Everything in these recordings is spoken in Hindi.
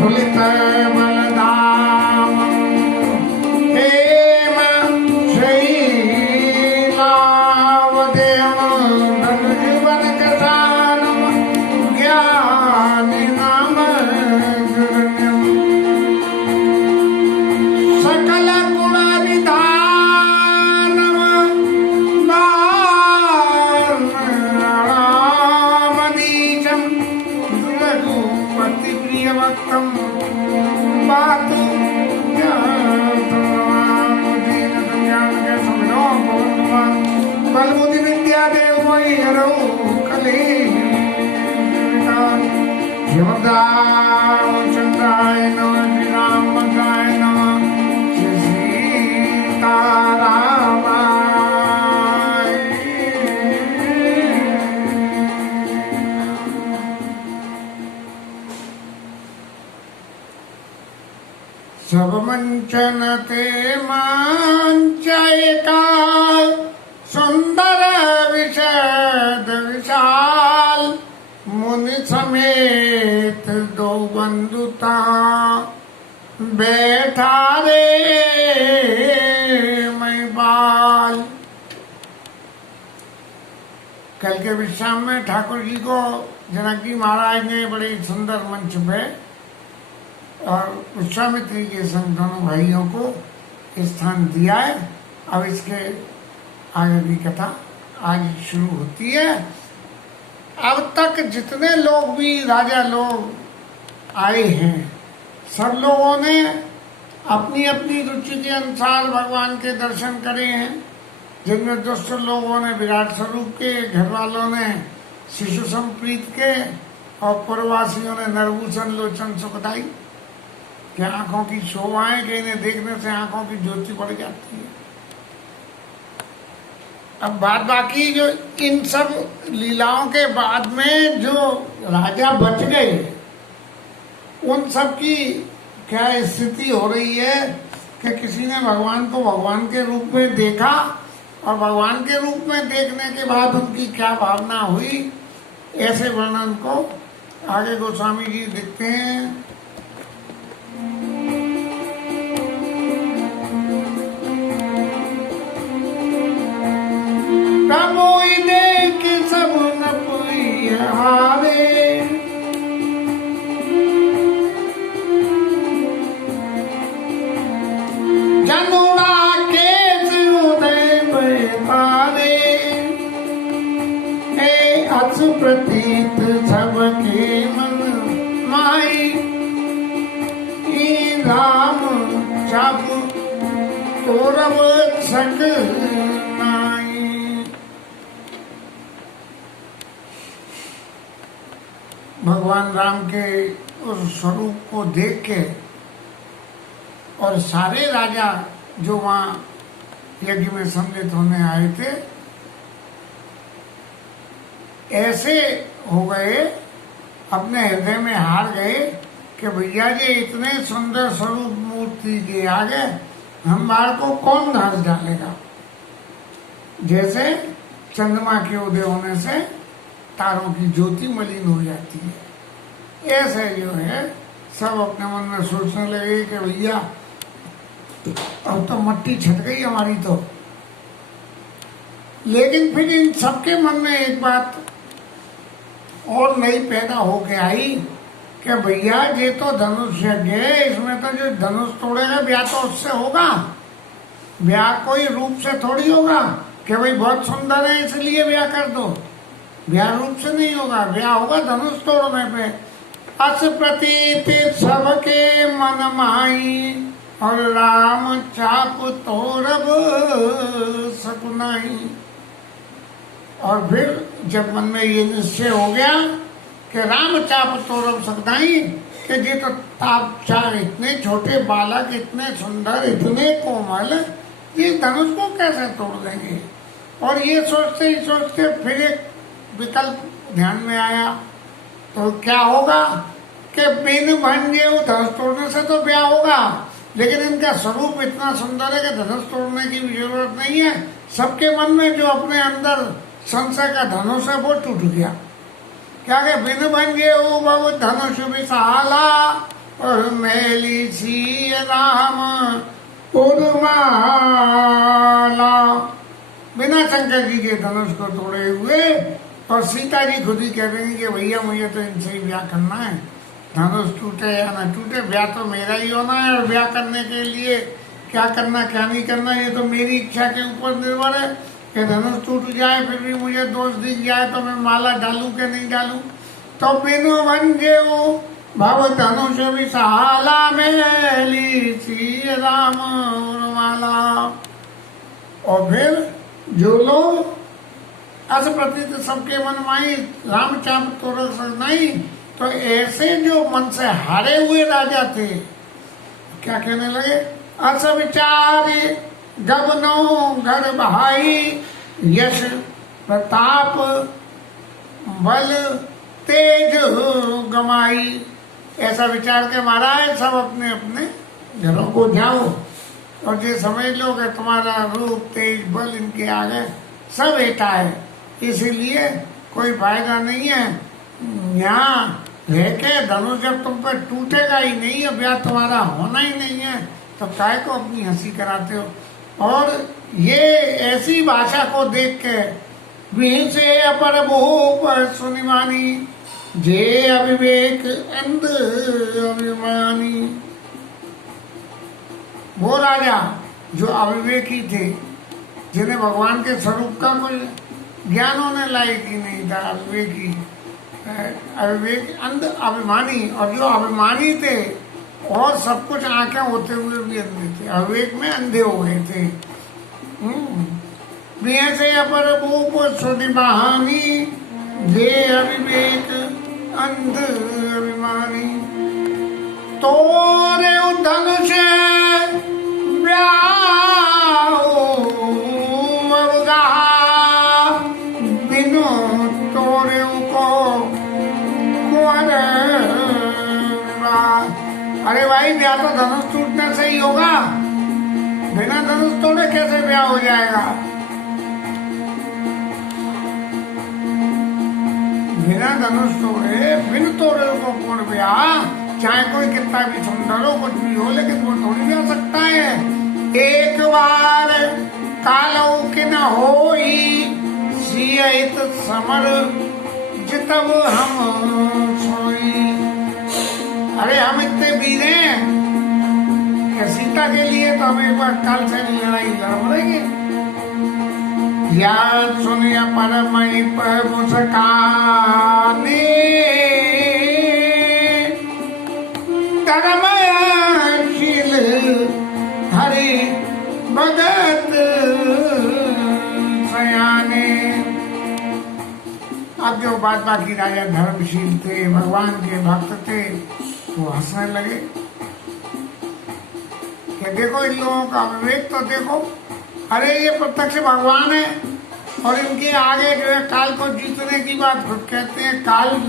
स्फुलित बलधामं हेम शैलावदेयं धनुजीवनकथानं ज्ञानिनामगुरुण्यं सकलगुणनिधानं नारायणमनीचं रघुपतिप्रियभक्तं पातु बलबुद्धि विद्या देव मयि हरौ कलेचंद्राय नमः श्री रामचंद्राय नमः श्री सीतारामाय सब मंचन ते मांचायका सुंदर विशद विशाल मुनि समेत दो बंधुता बैठा रे मैं बाल। कल के विश्राम में ठाकुर जी को जनक जी महाराज ने बड़े सुंदर मंच पे और विश्वामित्री के संग दोनों भाइयों को स्थान दिया है। अब इसके आगे की कथा आज शुरू होती है। अब तक जितने लोग भी राजा लोग आए हैं सब लोगों ने अपनी अपनी रुचि के अनुसार भगवान के दर्शन करे हैं। जिनमें दुष्ट लोगों ने विराट स्वरूप के, घर वालों ने शिशु संप्रीत के और पुरवासियों ने नरभूषण लोचन सुखदाई कि आंखों की शोभाएं कि इन्हें देखने से आंखों की ज्योति बढ़ जाती है। अब बात बाकी जो इन सब लीलाओं के बाद में जो राजा बच गए उन सब की क्या स्थिति हो रही है कि किसी ने भगवान को भगवान के रूप में देखा और भगवान के रूप में देखने के बाद उनकी क्या भावना हुई, ऐसे वर्णन को आगे गोस्वामी जी लिखते हैं। प्रभुई देख सब नपुहारे जनुड़ा के उदय पारे हे अचु प्रतीत सबके मन माई राम जब कौरव सक भगवान राम के उस स्वरूप को देख के और सारे राजा जो वहां यज्ञ में सम्मिलित होने आए थे ऐसे हो गए, अपने हृदय में हार गए कि भैया जी इतने सुंदर स्वरूप मूर्ति के आगे हमारे को कौन धस डालेगा। जैसे चंद्रमा के उदय होने से तारों की ज्योति मलिन हो जाती है, ऐसे जो है सब अपने मन में सोचने लगे कि भैया अब तो मट्टी छट गई हमारी तो। लेकिन फिर इन सबके मन में एक बात और नई पैदा होके आई कि भैया ये तो धनुष यज्ञ है, इसमें तो जो धनुष तोड़ेगा ब्याह तो उससे होगा, ब्याह कोई रूप से थोड़ी होगा कि भाई बहुत सुंदर है इसलिए ब्याह कर दो। ब्याह रूप से नहीं होगा, ब्याह होगा धनुष तोड़ने पे। अस प्रतीत सबके मन माई और राम चाप तोड़ब सकुनाई। और फिर जब मन में ये निश्चय हो गया कि राम चाप तोड़ब सकुनाई कि ये तो ताप चार इतने छोटे बालक इतने सुंदर इतने कोमल ये धनुष को कैसे तोड़ देंगे। और ये सोचते ही सोचते फिर एक विकल्प ध्यान में आया, तो क्या होगा कि बिन भंजे धनुष तोड़ने से तो ब्याह होगा, लेकिन इनका स्वरूप इतना सुंदर है कि धनुष तोड़ने की भी जरूरत नहीं है। सबके मन में जो अपने अंदर संशय का धनुष है वो टूट गया। क्या कि बिन भंजे बहु धनुष विशाला और मैली सी राम उर्माला। बिना शंकर जी के धनुष को तोड़े हुए, और सीता जी खुद ही कह रही कि भैया मुझे तो इनसे ही ब्याह करना है, धनुष टूटे या ना टूटे, ब्याह तो मेरा ही होना है। और ब्याह करने के लिए क्या करना क्या नहीं करना ये तो मेरी इच्छा के ऊपर निर्भर है। कि धनुष टूट जाए फिर भी मुझे दोष दिख जाए तो मैं माला डालूं कि नहीं डालूं। तो बिनु भंजे भव धनुष विशाला मैली सी राम माला। और फिर जो लोग अस प्रतीत सबके मन माई राम चाप तोड़ नहीं, तो ऐसे जो मन से हारे हुए राजा थे क्या कहने लगे, अस विचारे गबनो घर बहाई, यश प्रताप बल तेज गमाई। ऐसा विचार के महाराज सब अपने अपने घरों को जाओ और ये समझ लो कि तुम्हारा रूप तेज बल इनके आगे सब हेठा है, इसीलिए कोई फायदा नहीं है यहाँ रह के। धनुष जब तुम पर टूटेगा ही नहीं है, ब्याह तुम्हारा होना ही नहीं है, तो काय को अपनी हंसी कराते हो। और ये ऐसी भाषा को देख के विहि से अपर भूप सुनिमानी, जे अविवेक अंध अभिमानी। वो राजा जो अविवेकी थे, जिन्हें भगवान के स्वरूप का कोई ज्ञान होने लायक ही नहीं था, अविवेक अंध अभिमानी। और जो अभिमानी थे और सब कुछ आंखें होते हुए भी अंधे थे, अविवेक में अंधे हो गए थे। से अपर भूप सुनिमानी, जे अविवेक अंध अभिमानी। तोरे धनुष बिनु तोरे को कुंवर। अरे भाई ब्याह तो धनुष टूटने से ही होगा, बिना धनुष तोड़े कैसे ब्याह हो जाएगा। बिना धनुष तोड़े बिन तोड़े को कौन ब्याह, चाहे कोई कितना भी सुंदर हो कुछ भी हो, लेकिन वो थोड़ी भी हो सकता है। एक बार कालो कि न होई सियत समर, जितब हम सोई। अरे हम इतने वीर हैं कि सीता के लिए तो हम एक बार काल से लड़ाई लड़ मरेंगे। या सुनिया परमई पर मुस्काने, धर्मशील हरि भगत सयाने। अब जो बात बाकी राजा धर्मशील थे, भगवान के भक्त थे, वो हंसने लगे कि देखो इन लोगों का विवेक तो देखो। अरे ये प्रत्यक्ष भगवान है और इनके आगे जो है काल को जीतने की बात खुद कहते हैं। काल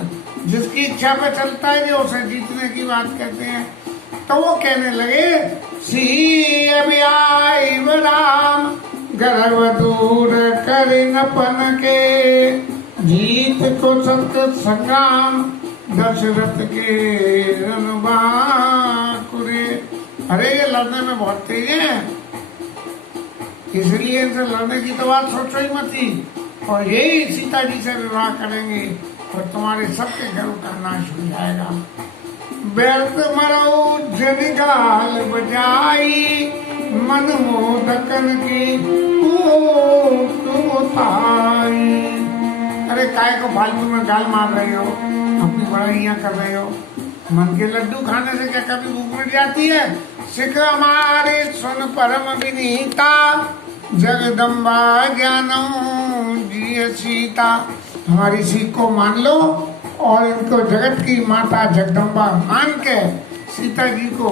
जिसकी इच्छा पे चलता है जो उसे जीतने की बात कहते हैं। तो वो कहने लगे सी राम गर्भ दूर कर नपन के, जीत को सत्य संग्राम दशरथ के रणबाकुरे। अरे ये लड़ने में बहुत तेज है, इसलिए इनसे लड़ने की तो बात सोचो ही मत ही। और यही सीता जी से विवाह करेंगे और तुम्हारे सबके घरों का नाश हो जाएगा। व्यर्थ मरो जनिगाल बजाई, मन मोदकन की उताई। अरे काय को फालतू में गाल मार रहे हो, अपनी बड़ाइयां कर रहे हो। मन के लड्डू खाने से क्या कभी भूख मिट जाती है। सिख हमारे सुन परम विनीता, जगदम्बा ज्ञानो जी सीता। हमारी सीख को मान लो और इनको जगत की माता जगदम्बा मान के सीता जी को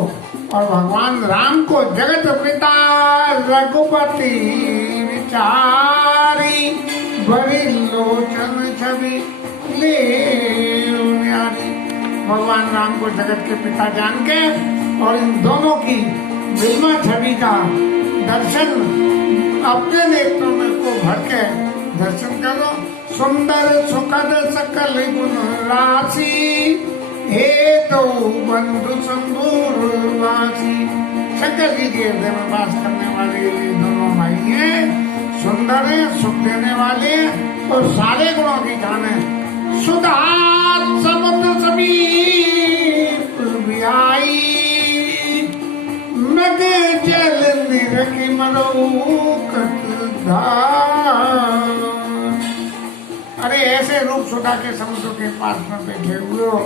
और भगवान राम को जगत पिता रघुपति विचारी, बड़ी लोचन छवि ले न्यारी। भगवान राम को जगत के पिता जान के और इन दोनों की विलमा छवि का दर्शन अपने नेत्रों में को भर के दर्शन करो। सुंदर सुखद सकल गुण राशि, हे दो बंधु संदूरवासी। शंकर जी के हृदय में वास करने वाले ये दोनों भाई हैं, सुंदर है, सुख देने वाले और सारे गुणों की खान है। सुधा समुद्र समीप बिहाई, मग जल निरखि मनोकत धार। अरे ऐसे रूप सुधा के समुद्र के पास में बैठे हुए हो,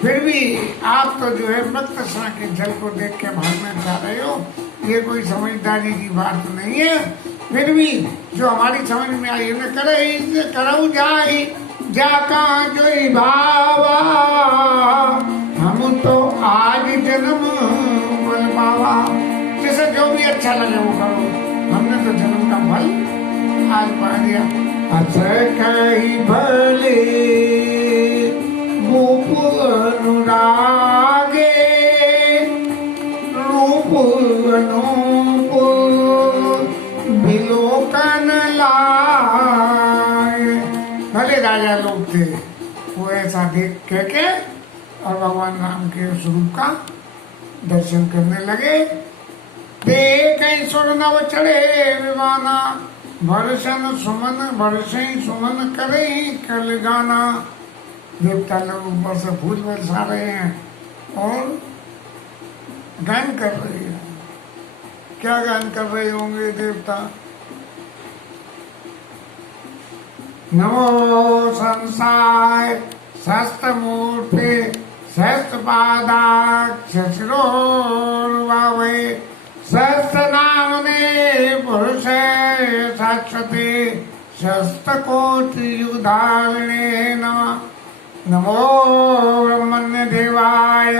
फिर भी आप तो जो है मत तृष्णा के जल को देख के भागना चाह रहे हो, ये कोई समझदारी की बात नहीं है। फिर भी जो हमारी समझ में आई न करे करऊ जाई जाका जोई भावा, हम तो आज जन्म बल पावा। जिसे जो भी अच्छा लगे वो करो, हमने तो जन्म का फल आज पा दिया। कही भले रूप अनुरागे, रूप अनूप विलोकन लाए। भले राजा लोग थे, वो ऐसा देख के और भगवान राम के स्वरूप का दर्शन करने लगे। देख सुर नव चढ़े विमाना, वर्षन सुमन वर्षे सुमन करे कल गाना। देवता लोग ऊपर से फूल बरसा रहे हैं और गान कर रहे हैं। क्या गान कर रहे होंगे देवता? नमो संसाय शस्त्र मूर्ति शस्त्र पादाक्ष शिरोर्वावे, शस्त्र नामने पुरुष साक्षते शस्त्र कोटि युधारिणे नमः। नमो ब्रह्मण्य देवाय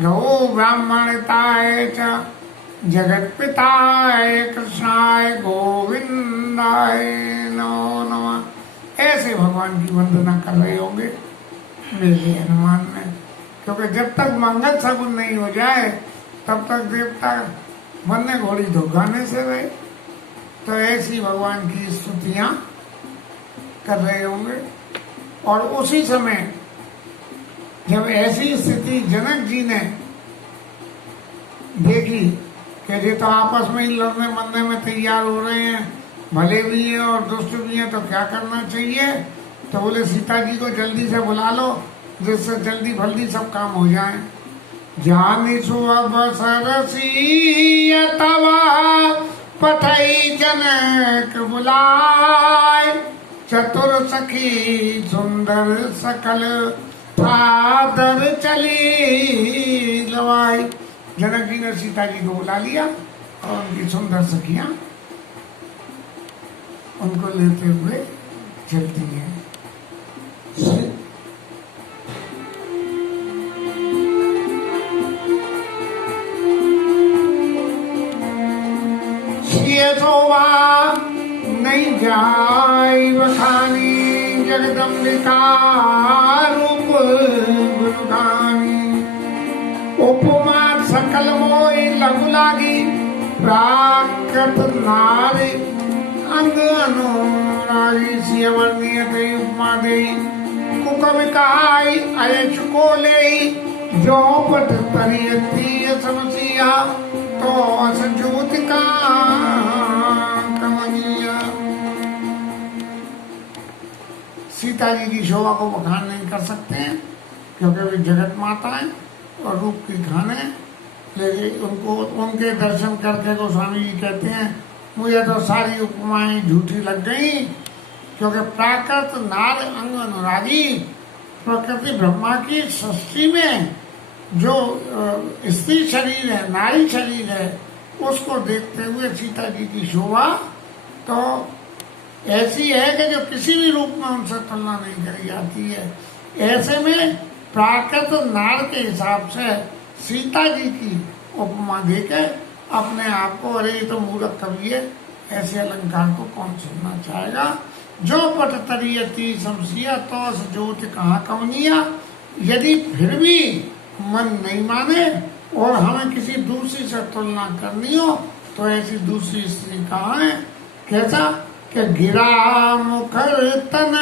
गौ ब्राह्मणताय च जगत्पिताय कृष्णाय गोविंदाय नमो नमः। ऐसे भगवान की वंदना कर रहे होंगे मेरे अनुमान में, क्योंकि जब तक मंगल सगुन नहीं हो जाए तब तक देवता बनने घोड़ी धोखाने से रहे। तो ऐसी भगवान की स्तुतियां कर रहे होंगे। और उसी समय जब ऐसी स्थिति जनक जी ने देखी कि ये तो आपस में ही लड़ने मरने में तैयार हो रहे हैं, भले भी हैं और दुष्ट भी हैं, तो क्या करना चाहिए? तो बोले सीता जी को जल्दी से बुला लो, जिससे जल्दी फल्दी सब काम हो जाए। जानी सुअवसरसीयतवा पठई जनक बुलाए, चतुर सखी सुंदर सकल फादर चली लवाई। जनक जी ने सीता जी को बुला लिया और उनकी सुंदर सखियां उनको लेते हुए चलती हैं। शोभा नहीं जाय बखानी, जगदम्बिका रूप गुरुगानी। उपमा सकल मोहि लघु लागी, प्राकृत नारी अंग अनुरागी। सियवर्णीय दई उपमा दई कुकवि कहाई, अयच को लेई जो पट तरियती समसिया, तो असजूत का कमनिया। सीता जी की शोभा को बखान नहीं कर सकते हैं, क्योंकि वे जगत माता हैं और रूप की खान है। लेकिन उनको उनके दर्शन करके गोस्वामी जी कहते हैं मुझे तो सारी उपमाएं झूठी लग गई, क्योंकि प्राकृत नार अंग अनुरागी, प्रकृति ब्रह्मा की सृष्टि में जो स्त्री शरीर है, नारी शरीर है, उसको देखते हुए सीता जी की शोभा तो ऐसी है कि जो किसी भी रूप में उनसे तुलना नहीं करी जाती है। ऐसे में प्राकृत नार के हिसाब से सीता जी की उपमा देके अपने आप को, अरे तो मूर्ख कवि है, ऐसे अलंकार को कौन सुनना चाहेगा। जो पट तरियती समसिया, तो ज्योत कहाँ कमनिया। यदि फिर भी मन नहीं माने और हमें किसी दूसरी से तुलना करनी हो, तो ऐसी दूसरी स्त्री कहाँ है? कैसा कि गिरा मुखर तन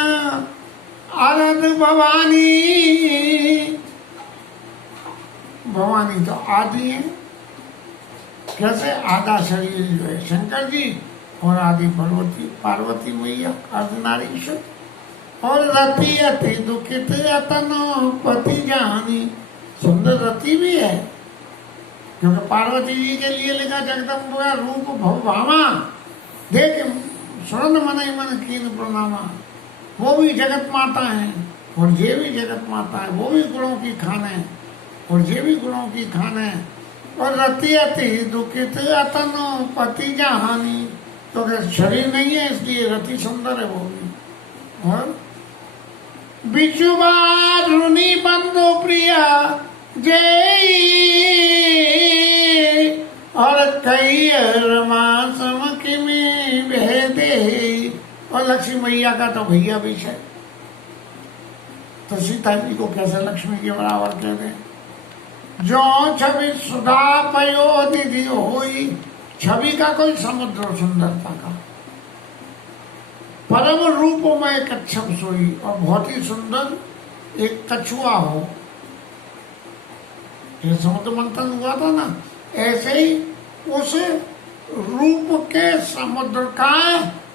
अरद भवानी, भवानी तो आदि है। कैसे? आधा शरीर जो है शंकर जी और आदि पार्वती मैया अर्धनारीश्वर। और रति अति दुखित अतनो पति जानी, सुंदर रति भी है, क्योंकि पार्वती जी के लिए लिखा जगदम्बा रूप भवभामा, देख स्वर्ण मन मन कीन प्रणामा। वो भी जगत माता है और ये भी जगत माता है, वो भी गुणों की खान है और ये भी गुणों की खान है। और रति अति दुखित अतनो पति जहानी, तो शरीर नहीं है इसलिए रति सुंदर है वो भी। और बिचुबार रुनी बंधु प्रिया जय, और कई रमा समकी में भेदे। और लक्ष्मी मैया का तो भैया भी है, तो सीता जी को कैसे लक्ष्मी के बराबर कह दे। जो छवि सुधा पयो निधि होई, छवि का कोई समुद्र सुंदरता का, परम रूप में एक कच्छप सोई, और बहुत ही सुंदर एक कछुआ हो। ये समुद्र मंथन हुआ था ना, ऐसे ही उस रूप के समुद्र का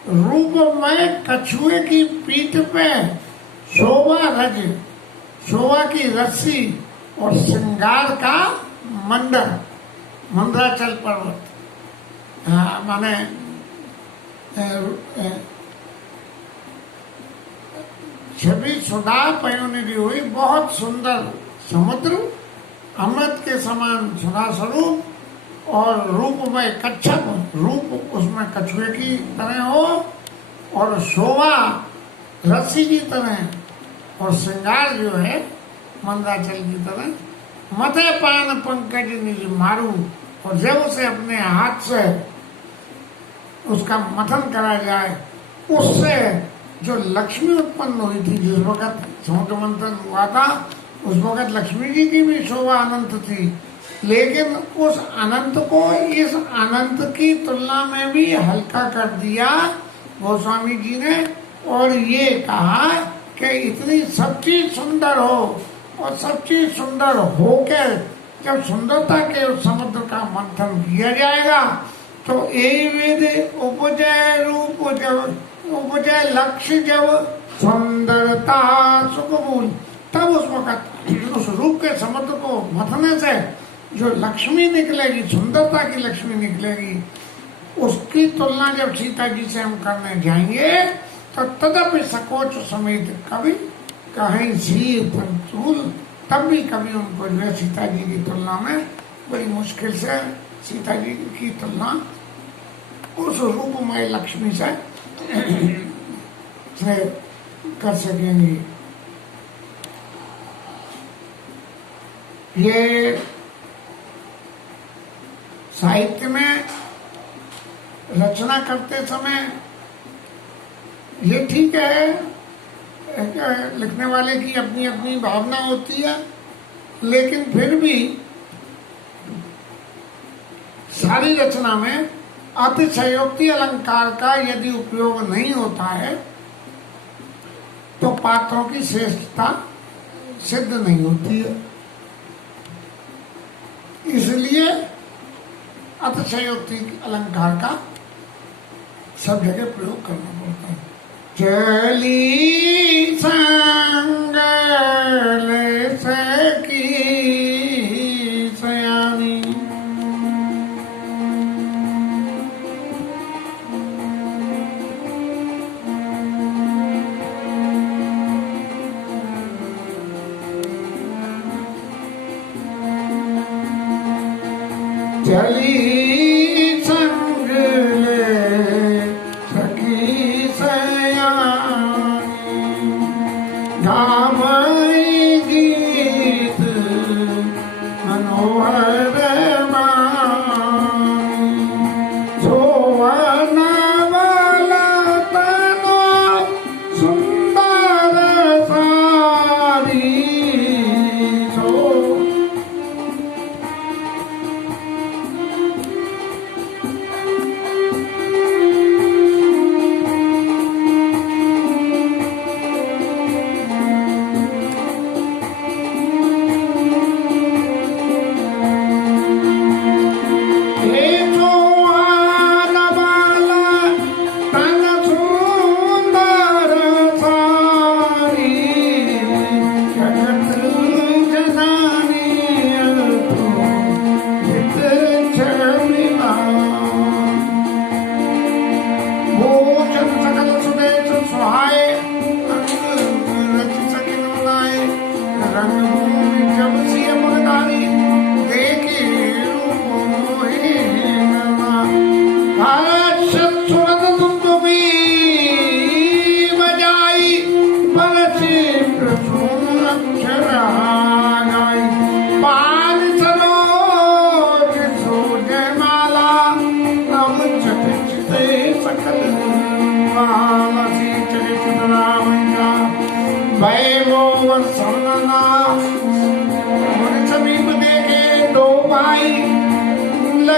रूप में कछुए की पीठ पे शोभा रज, शोभा की रस्सी और श्रृंगार का मंडल, मंदराचल पर्वत, माने छवि सुधा पयोनिधि हुई, बहुत सुंदर समुद्र, अमृत के समान सुधा स्वरूप, और रूप में कच्छप, रूप उसमें कछुए की तरह हो, और शोभा रस्सी की तरह, और श्रृंगार जो है मंदाचल की तरह। मथे पान पंकज निज मारू, और जब उसे अपने हाथ से उसका मथन करा जाए, उससे जो लक्ष्मी उत्पन्न हुई थी, जिस वक्त समुद्र मंथन हुआ था उस वक्त लक्ष्मी जी की भी शोभा अनंत थी, लेकिन उस अनंत को इस अनंत की तुलना में भी हल्का कर दिया गोस्वामी जी ने, और ये कहा कि इतनी सब चीज सुंदर हो, और सब चीज सुंदर होकर जब सुंदरता के उस समुद्र का मंथन किया जाएगा, तो वेद उपजय रूप जब उपजय लक्ष्य जब सुंदरता सुखमूल, तब उस वक्त उस रूप के समुद्र को मथने से जो लक्ष्मी निकलेगी, सुंदरता की लक्ष्मी निकलेगी, उसकी तुलना जब सीता जी से हम करने जाएंगे, तो तदपि सकोच समेत कभी कहीं जीव पंचूल, तब भी कभी उनको जो है सीता जी की तुलना में बड़ी मुश्किल से सीता जी की तुलना उस रूपमय लक्ष्मी से कर सकेंगे। ये साहित्य में रचना करते समय ये ठीक है, लिखने वाले की अपनी अपनी भावना होती है, लेकिन फिर भी सारी रचना में अतिशयोक्ति अलंकार का यदि उपयोग नहीं होता है तो पात्रों की श्रेष्ठता सिद्ध नहीं होती है। इसलिए अतिशयोक्ति अलंकार का सब जगह प्रयोग करना पड़ता है। चली संगल सकी सयानी, चली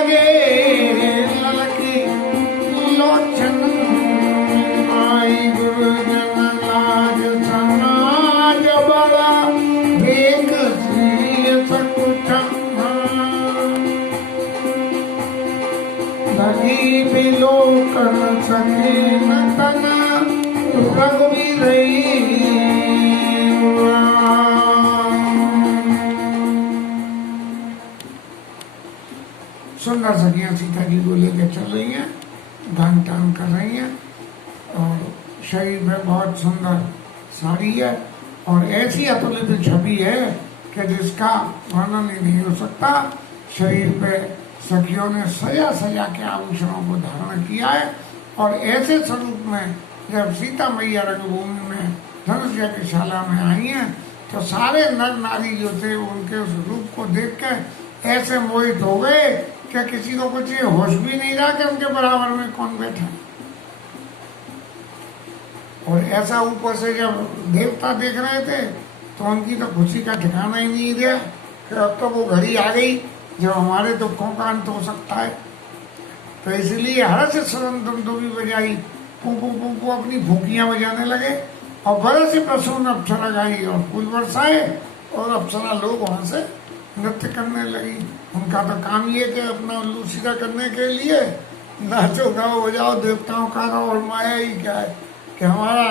लगे ललकी लोचन आई गुरुजन लाज समाज बड़ा देख श्री सकुचम लगी बिलोकन सके न तन रघुवीर सुंदर सखियां सीता जी को लेकर चल रही हैं, गान टान कर रही हैं और शरीर में बहुत सुंदर साड़ी है और ऐसी अतुलित छवि है कि जिसका वर्णन ही नहीं हो सकता। शरीर पे सखियों ने सजा सजा के आभूषणों को धारण किया है और ऐसे स्वरूप में जब सीता मैया रंगभूमि में धनुष यज्ञशाला में आई हैं तो सारे नर नारी जो थे उनके उस रूप को देख के ऐसे मोहित हो गए कि किसी को कुछ होश भी नहीं रहा कि उनके बराबर में कौन बैठा है। और ऐसा ऊपर से जब देवता देख रहे थे तो उनकी तो खुशी का ठिकाना ही नहीं दिया कि अब तो वो घड़ी आ गई जब हमारे दुखों का अंत हो सकता है। तो इसलिए हर्ष स्वरम दुंदुभी बजाई, पुपू पुपू अपनी फूकियां बजाने लगे और बड़े से प्रसून अप्सरा गाई और फूल बरसाए और अप्सरा लोग वहां से नृत्य करने लगी। उनका तो काम ये कि अपना उल्लू सीधा करने के लिए नाचो गाओ बजाओ, देवताओं का और माया ही क्या है कि हमारा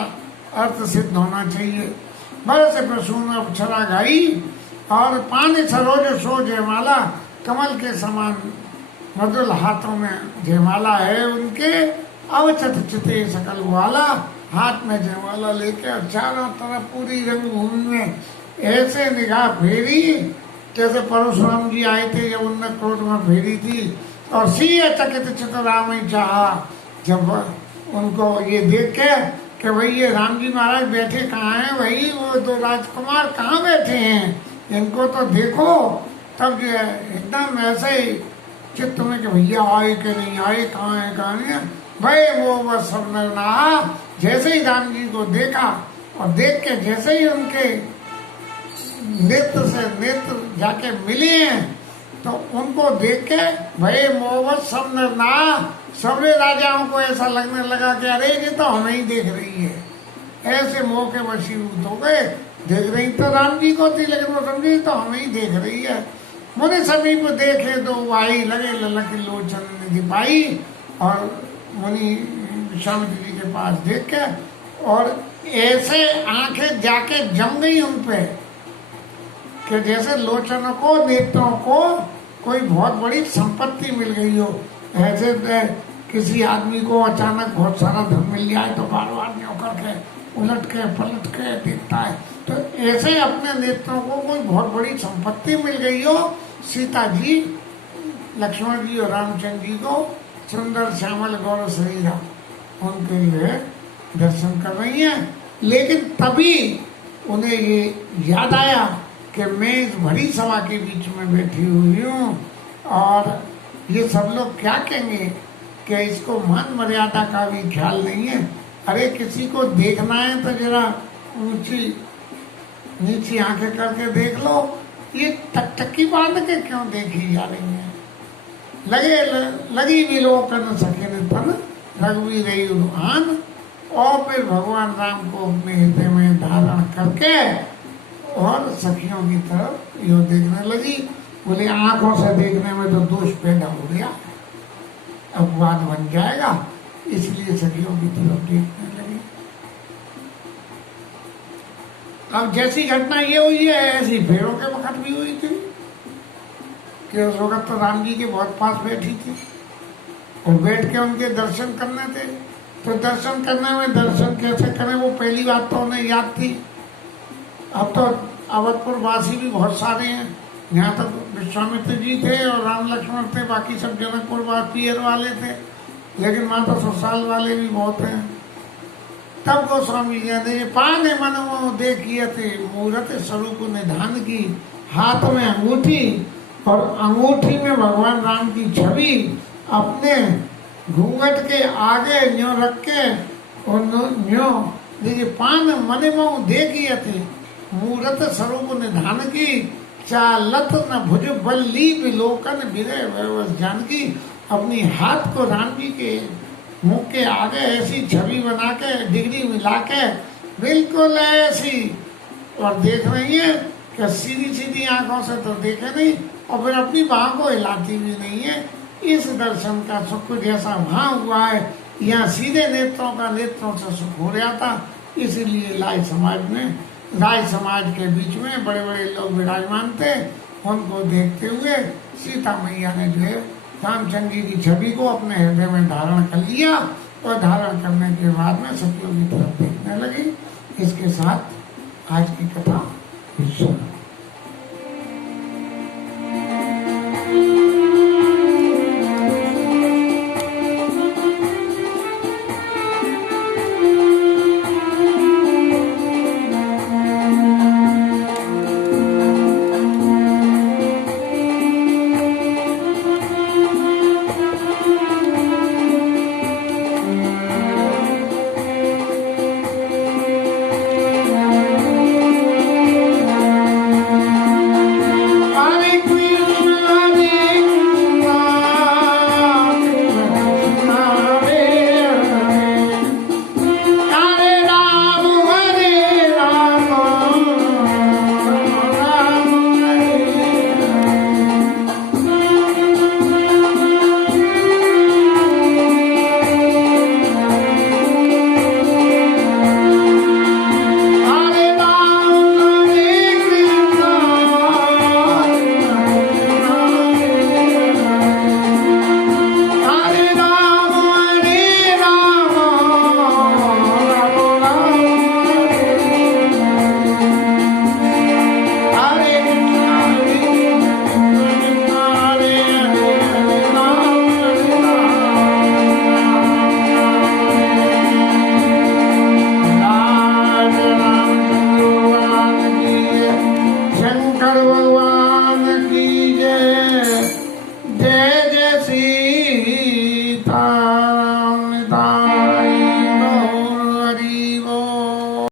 अर्थ सिद्ध होना चाहिए। बड़े से प्रसून अप्सरा गाई और पानी सरोज सो जयमाला, कमल के समान मधुर हाथों में जयमाला है उनके, अवचत चिते सकल वाला, हाथ में जयमाला लेके और चारों तरफ पूरी रंगभूमि में ऐसे निगाह फेरी जैसे परशुराम जी आए थे जब उनने क्रोध में फेरी थी और सीए चकित चित राम ही चाहा। जब उनको ये देख के कि भाई ये राम जी महाराज बैठे कहाँ हैं, भाई वो दो राजकुमार कहाँ बैठे हैं, इनको तो देखो, तब जो है एकदम ऐसे ही चित्त में कि भैया आए कि नहीं आए, कहाँ है कहाँ नहीं है। भाई वो बस सब नहा जैसे ही राम जी को देखा और देख के जैसे ही उनके नेत्र से नेत्र जाके मिले हैं तो उनको देख के भाई मोहब्बत सब नहा, सबरे राजाओं को ऐसा लगने लगा कि अरे ये तो हमें ही देख रही है। ऐसे मोह के वशीभूत हो गए, देख रही तो राम जी को थी लेकिन वो समझी तो हमें ही देख रही है। मुनि समीप देखे तो भाई लगे ललक लोचन निधि पाई और मुनि विश्वामित्र जी के पास देख के और ऐसे आंखें जाके जम गई उन पे कि जैसे लोचनों को नेत्रों को कोई बहुत बड़ी संपत्ति मिल गई हो। ऐसे किसी आदमी को अचानक बहुत सारा धन मिल जाए तो बार बार न्यों करके उलट के पलट के देखता है, तो ऐसे अपने नेत्रों को कोई बहुत बड़ी संपत्ति मिल गई हो। सीता जी लक्ष्मण जी और रामचंद्र जी को सुंदर श्यामल गौर शरीरा उनके लिए दर्शन कर रही हैं। लेकिन तभी उन्हें ये याद आया कि मैं इस बड़ी सभा के बीच में बैठी हुई हूँ और ये सब लोग क्या कहेंगे कि इसको मान मर्यादा का भी ख्याल नहीं है। अरे किसी को देखना है तो जरा ऊंची नीची आंखें करके देख लो, ये टकटकी बांध के क्यों देखी जा रही है। लगी विलोकन सके तन रघुवीर आन, और फिर भगवान राम को अपने हृदय में धारण करके और सखियों की तरफ यो देखने लगी। बोले आंखों से देखने में तो दोष पैदा हो गया, अपवाद बन जाएगा, इसलिए सखियों की तरफ देखने लगी। अब जैसी घटना ये हुई है ऐसी फेरों के वक्त भी हुई थी कि उस वक्त तो राम जी के बहुत पास बैठी थी और बैठ के उनके दर्शन करने थे। तो दर्शन करने में दर्शन कैसे करें वो पहली बात तो उन्हें याद थी। अब तो अवधपुर वासी भी बहुत सारे हैं, यहाँ तक विश्वामित्र जी थे और राम लक्ष्मण थे, बाकी सब जनकपुर पियर वाले थे, लेकिन वहाँ तो ससुराल वाले भी बहुत हैं। तब गोस्वामी जी ने पाने मन देखिए थे मूर्त स्वरूप निधान की, हाथ में अंगूठी और अंगूठी में भगवान राम की छवि अपने घूंघट के आगे न्यों रख के और न्यों देखिए पान मन देखिए थे मूर्त स्वरूप निधान की, चालत न भुज बल्ली विलोकन विरह वैवस जानकी। अपनी हाथ को राम जी के मुख के आगे ऐसी छवि बना के डिग्री मिला के बिल्कुल ऐसी और देख रही है कि सीधी सीधी आंखों से तो देखे नहीं और फिर अपनी बाहों को हिलाती भी नहीं है। इस दर्शन का सुख जैसा वहां हुआ है यहाँ सीधे नेत्रों का नेत्रों से सुख हो रहा था। इसीलिए राय समाज के बीच में बड़े बड़े लोग विराजमान थे। उनको देखते हुए सीता मैया ने जो है रामचंद्र जी की छवि को अपने हृदय में धारण कर लिया और धारण करने के बाद में सतियों की तरफ देखने लगी। इसके साथ आज की कथा